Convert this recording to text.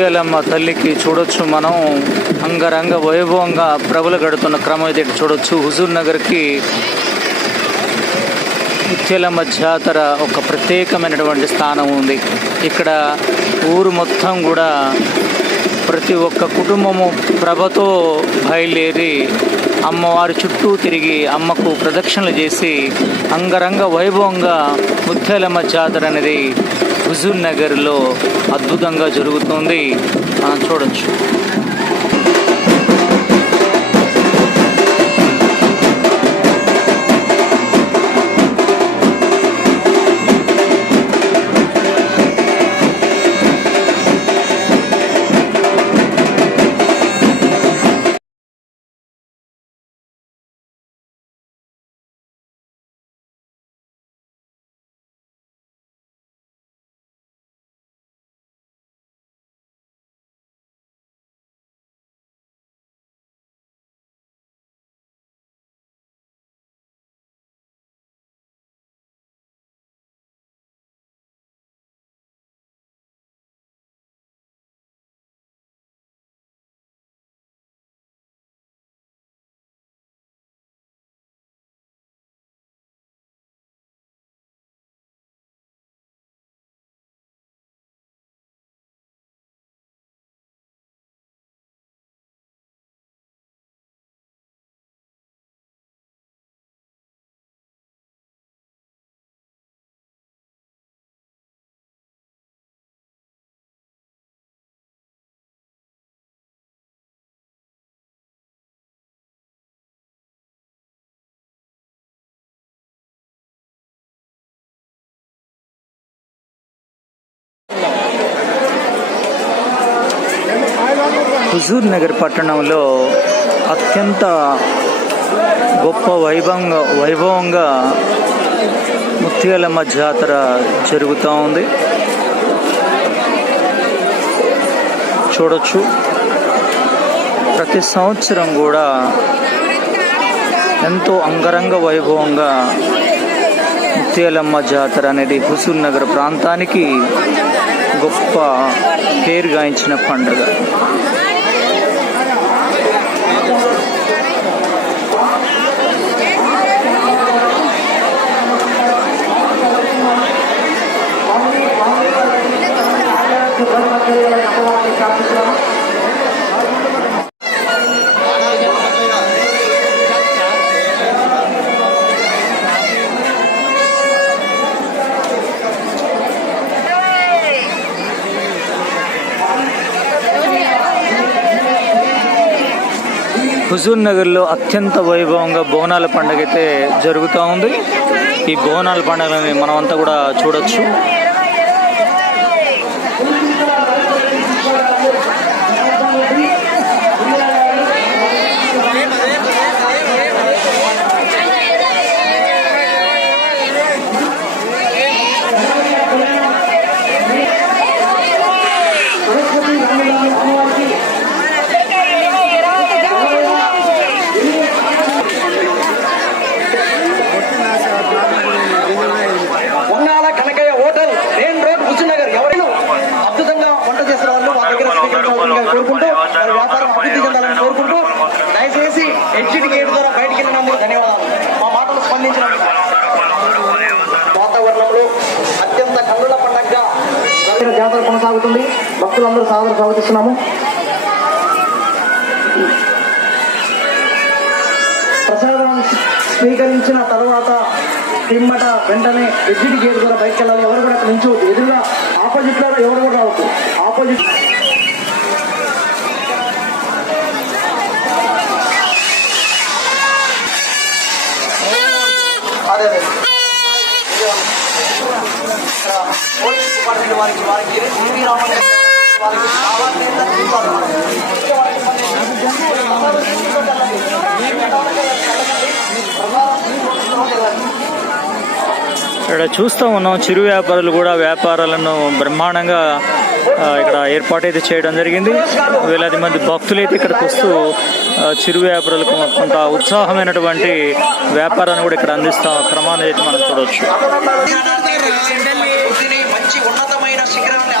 ముత్యాలమ్మ తల్లికి చూడొచ్చు మనం. అంగరంగ వైభవంగా ప్రభలు గడుతున్న క్రమం అయితే చూడొచ్చు. హుజూర్ నగర్కి ముత్యాలమ్మ జాతర ఒక ప్రత్యేకమైనటువంటి స్థానం ఉంది. ఇక్కడ ఊరు మొత్తం కూడా ప్రతి ఒక్క కుటుంబము ప్రభతో బయలుదేరి అమ్మవారి చుట్టూ తిరిగి అమ్మకు ప్రదక్షిణలు చేసి అంగరంగ వైభవంగా ముత్యాలమ్మ జాతర అనేది హుజూర్ నగర్లో అద్భుతంగా జరుగుతుంది. మనం చూడొచ్చు. హుజూర్ నగర్ పట్టణంలో అత్యంత గొప్ప వైభవంగా వైభవంగా ముత్యాలమ్మ జాతర జరుగుతూ ఉంది. చూడొచ్చు. ప్రతి సంవత్సరం కూడా ఎంతో అంగరంగ వైభవంగా ముత్యాలమ్మ జాతర అనేది హుసూర్ నగర్ ప్రాంతానికి గొప్ప పేరు గాయించిన పండుగ. హుజూర్ నగర్లో అత్యంత వైభవంగా బోనాల పండుగ అయితే జరుగుతూ ఉంది. ఈ బోనాల పండుగని మనమంతా కూడా చూడొచ్చు. స్వీకరించాలని కోరుకుంటూ వారి వ్యాపారం అభివృద్ధి చెందాలని కోరుకుంటూ దయచేసి ఎగ్జిట్ గేట్ ద్వారా బయటికి వెళ్ళినందుకు ధన్యవాదాలు. మా మాటలు స్పందించినందుకు. వాతావరణంలో అత్యంత కన్నుల పండగగా జాతర కొనసాగుతుంది. భక్తులందరూ సాదర స్వాగతిస్తున్నాము. ప్రసాదం స్వీకరించిన తర్వాత పిమ్మట వెంటనే ఎగ్జిట్ గేట్ ద్వారా బయటకు వెళ్ళాలి. ఎవరు కూడా అక్కడ నుంచోవద్దు ఎదురుగా ఆపోజిట్లో ఎవరు కూడా రావద్దు. ఆపోజిట్ పోలీస్ డిపార్ట్మెంట్ వారికి వారికి రామన్ వారికి కావాల్సిన ఇక్కడ చూస్తూ ఉన్నాం చిరు వ్యాపారులు కూడా వ్యాపారాలను బ్రహ్మాండంగా ఇక్కడ ఏర్పాటు అయితే చేయడం జరిగింది. వేలాది మంది భక్తులు అయితే ఇక్కడికి వస్తూ చిరు వ్యాపారులకు కొంత ఉత్సాహమైనటువంటి వ్యాపారాన్ని కూడా ఇక్కడ అందిస్తా క్రమాన్ని అయితే మనం చూడవచ్చు. మంచి ఉన్నతమైన శిఖరాన్ని